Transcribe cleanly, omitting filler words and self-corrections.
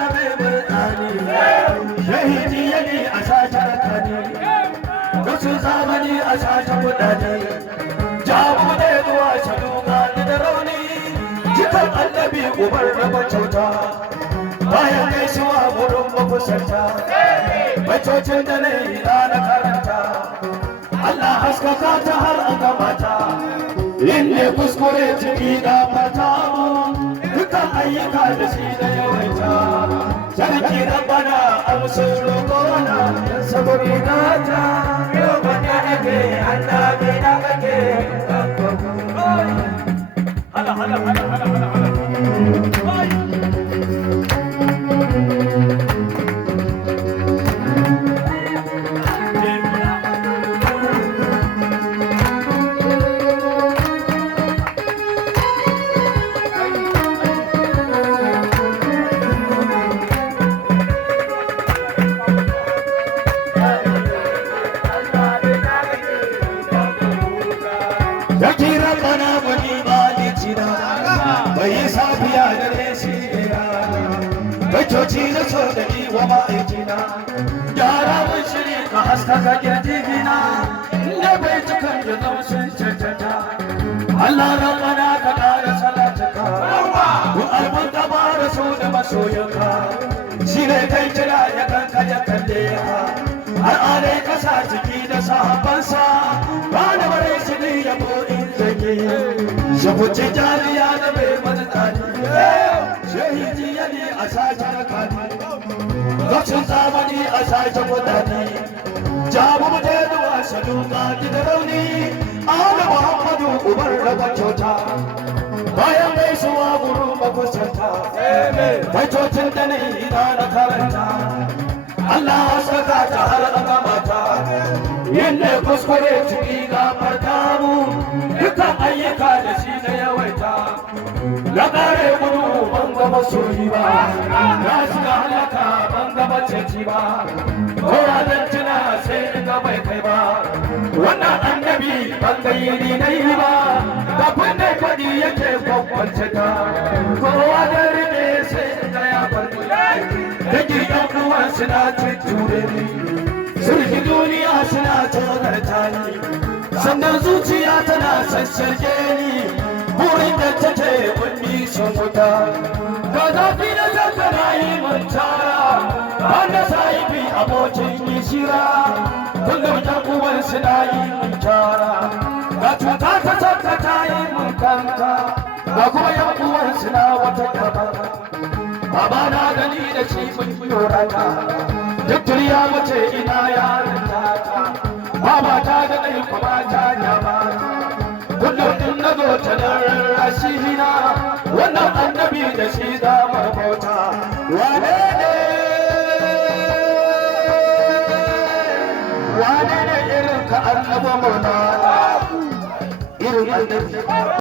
da mai murɗani shahidi yali a sashar kani wasu zamani a sashar kudade jamu da zuwa shaduka da rauni jikan annabi ubar raba kyauta bayan gaisuwa wurin makusanta bacocin da na yi na karanta Allah haskaka ta har an gabata inda kuskure ciki da fata dukkan ayyuka da shi da yawaita sarki na bana amsar roƙona yan saboda gata yau bana ake annabi na kake hala hala hala hala hala ya kira bana wani malicina bai safiya da reshi da rana bacoci na so da ni wa ma'aikina gyara mun shiri ka haskaka girgina inda bai cikin da nausin cancanta Allah rabbana ka ƙara salatuka ku almun gaba so da masoyinka shi ne kai kira ya kanka ya kalle ka har are kasa ciki da sahabbansa ba da bare shi ne ya buɗin zake shafuci jariya da bai mana tsari shahidi yali a sake rakani lokacin zamani a sake kudade jamu da zuwa shaduka da rauni ala muhammadu ubar raba kyauta bayan gaisuwa gurin makusanta baitocin da na yi na karanta Allah saka ta har aka mata yadda kuskure ciki gafarta mu dukkan ayyuka da shi na yawaita na ƙare gudu ban ga masoyi ba na shiga halaka ban ga maceci ba kowa zan tuna sai in ga bai kai ba wannan annabi ban ga yiri na yi ba kafin da kwadi yake kwakwance ta kowa da rike sai in ga ya farko dake yan uwan suna tutture ni sulhi duniya suna tsorata ni sannan zuciya tana sassarke ni burin da take wani sun wuta ga zafi na zaka na yi mantara wanda sahibi abokin gishira kullum yan uwan suna yi mantara ga cuta ta tsaka ta yi mantanta ga kuma yan uwan suna wata gaba baba na gani da shi mun yorata duk duniya mace ina yaran ta baba ta ga dai kuma ta nyama kullum din nazo ta rarrashi na wannan annabi da shi da mabauta wane ne irin ka annabi maulana irin annabi